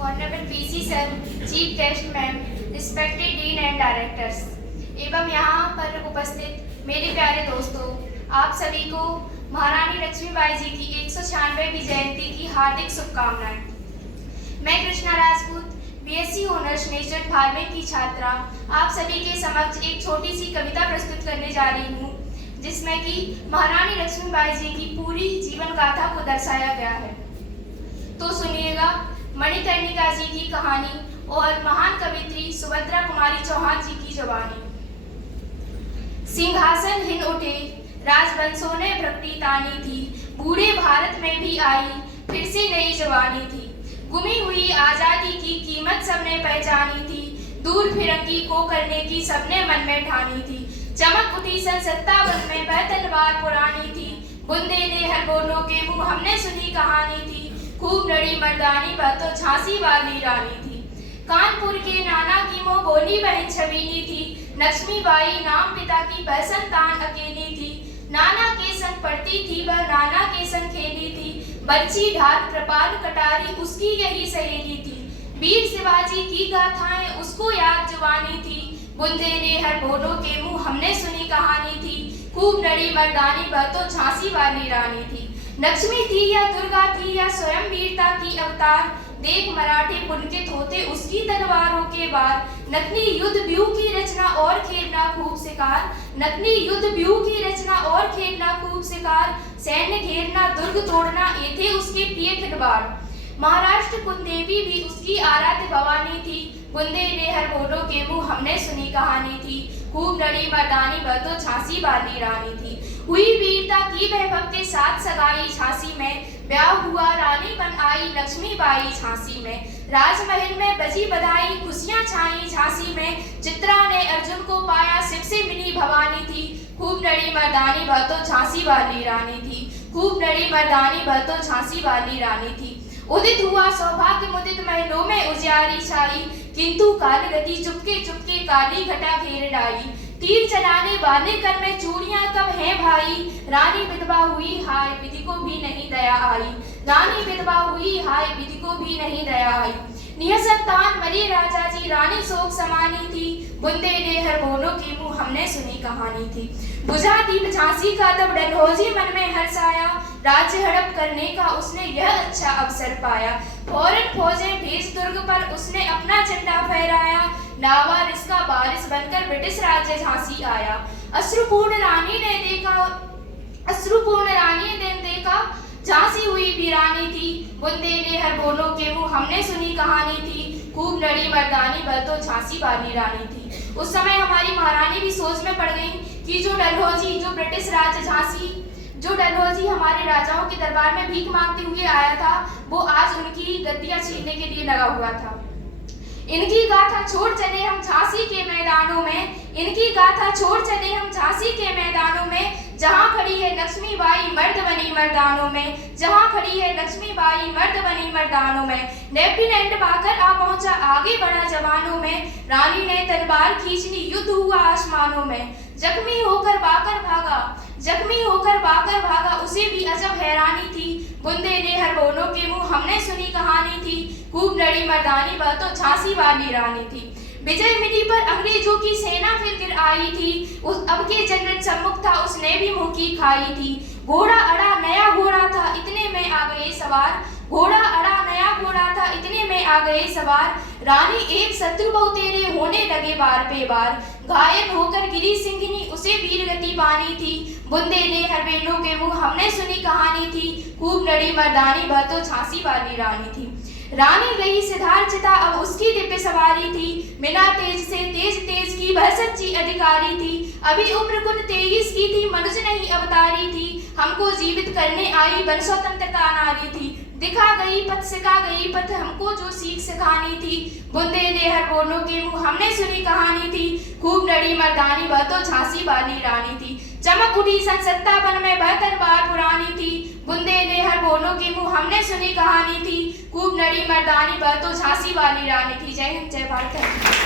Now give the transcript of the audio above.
Honorable VC Sir, Chief Guest Ma'am, Respected Dean and Directors, एवं यहाँ पर उपस्थित मेरे प्यारे दोस्तों, आप सभी को महारानी लक्ष्मीबाई जी की 196वीं जयंती की हार्दिक शुभकामनाएं। मैं Krishna Rajput, BSc honours nature farming की छात्रा, आप सभी के समक्ष एक छोटी सी कविता प्रस्तुत करने जा रही हूँ, जिसमें कि महारानी लक्ष्मीबाई जी की पूरी जीवन गाथा को दर्शाया गया है। तो सुनिएगा मणिकर्णिका जी की कहानी और महान कवित्री सुभद्रा कुमारी चौहान जी की जुबानी। सिंहासन हिल उठे, राजवंशों ने प्रगति तानी थी, बूढ़े भारत में भी आई फिर से नई जवानी थी। गुमी हुई आजादी की कीमत सबने पहचानी थी, दूर फिरंगी को करने की सबने मन में ठानी थी। चमक उठी सन 57 में वह तलवार पुरानी थी, बुंदे ने हर बोलों के मुंह हमने सुनी कहानी थी। खूब लड़ी मर्दानी वह तो झांसी वाली रानी थी। कानपुर के नाना की मोह बोली बहन छबीनी थी, लक्ष्मीबाई नाम पिता की वह संतान अकेली थी। नाना के संग पढ़ती थी वह, नाना के संग खेली थी, बच्ची ढाल कृपाल कटारी उसकी यही सहेली थी। वीर शिवाजी की गाथाएं उसको याद जुबानी थी, बुंदे ने हर बोलों के मुंह हमने सुनी कहानी थी। खूब लड़ी मर्दानी वह तो झांसी वाली रानी थी। लक्ष्मी थी या दुर्गा थी या स्वयं वीरता की अवतार, देख मराठे पुलकित होते उसकी तलवारों के वार। नकली युद्ध व्यूह की रचना और खेलना खूब शिकार, नकली युद्ध व्यूह की रचना और खेलना खूब शिकार। सैन्य घेरना दुर्ग तोड़ना ये थे उसके प्रिय खिलवाड़। महाराष्ट्र कुलदेवी भी उसकी आराध्य भवानी थी, बुंदे ने हर बोलों के मुंह हमने सुनी कहानी थी। खूब लड़ी मर्दानी वह तो झांसी वाली रानी थी। हुई वीरता की वैभव के साथ सगाई झांसी में, ब्याह हुआ रानी बन आई लक्ष्मीबाई झांसी में। राजमहल में बजी बधाई खुशियां छाई झांसी में, चित्रा ने अर्जुन को पाया शिव से मिली भवानी थी। खूब लड़ी मर्दानी वह तो झांसी वाली रानी थी, खूब लड़ी मर्दानी वह तो झांसी वाली रानी थी। उदित हुआ सौभाग्य मुदित महलों में उजियारी छाई, किंतु काल गति चुपके चुपके काली घटा घेर डाई। तीर चलाने वाले कर में चूड़ियां कब हैं भाई, रानी विधवा हुई हाय विधि को भी नहीं दया आई। रानी विधवा हुई हाय विधि को भी नहीं दया आई। निःसंतान मरे राजा जी रानी शोक समानी थी, बुंदे ने हर बोलों के मुंह हमने सुनी कहानी थी। बुझा दीप झांसी का तब डलहौजी मन में हर्षाया, राज्य हड़प करने का उसने यह अच्छा अवसर पाया। फौरन फौजें भेज दुर्ग पर उसने अपना झंडा फहराया, लावारिस का वारिस बनकर ब्रिटिश राज्य झांसी आया। अश्रुपूर्ण रानी ने देखा झांसी हुई वीरानी थी, बुंदे ने हर बोलों के मुंह हमने सुनी कहानी थी। खूब लड़ी मर्दानी वह तो झांसी वाली रानी थी। उस समय हमारी महारानी भी सोच में पड़ गई कि जो डलहौजी, जो ब्रिटिश राज्य झांसी, जो डलहौजी हमारे राजाओं के दरबार में भीख मांगते हुए आया था, वो आज उनकी गद्दियां छीनने के लिए लगा हुआ था। इनकी गाथा छोड़ चले हम झांसी के मैदानों में, इनकी गाथा छोड़ चले हम झांसी के मैदानों में। जहां खड़ी है लक्ष्मीबाई मर्द बनी मर्दानों में, जहां खड़ी है लक्ष्मीबाई मर्द बनी मर्दानों में। लेफ्टिनेंट बाकर आ पहुंचा आगे बढ़ा जवानों में, रानी ने तलवार खींच ली युद्ध हुआ आसमानों में। जख्मी होकर बाकर भागा, जख्मी होकर बाकर भागा, उसे भी अजब हैरानी थी, बुंदे ने हर बोलों के मुंह हमने सुनी कहानी थी। खूब लड़ी मर्दानी वह तो झांसी वाली रानी थी। विजय मिली पर अंग्रेजों की सेना फिर गिर आई थी, उस अब के जनरल सम्मुख था उसने भी मुंह की खाई थी। घोड़ा अड़ा नया घोड़ा था इतने में आ गए सवार, घोड़ा अड़ा नया घोड़ा था इतने में आ गए सवार। रानी एक शत्रु बहु तेरे होने लगे बार पे बार, घायल होकर गिरी सिंघनी उसे वीर गति पानी थी। बुंदे ने हर बेलों के मुंह हमने सुनी कहानी थी। खूब लड़ी मर्दानी वह तो झांसी वाली रानी थी। रानी गई सिद्धार्थ चिता अब उसकी दिव्य सवारी थी, बिना तेज से तेज की वह सच्ची अधिकारी थी। अभी उम्र कुल 23 की थी, मनुज नहीं अवतारी थी, हमको जीवित करने आई बन स्वतंत्रता नारी थी। दिखा गई पथ सिखा गई पथ हमको जो सीख सिखानी थी, बुंदे ने हर बोलों के मुंह हमने सुनी कहानी थी। खूब लड़ी मर्दानी वह तो झांसी वाली रानी थी। चमक उठी सन 57 में वह तलवार पुरानी थी, बुंदे ने हर बोलों के मुंह हमने सुनी कहानी थी। खूब लड़ी मर्दानी वह तो झांसी वाली रानी थी। जय हिंद जय भारत।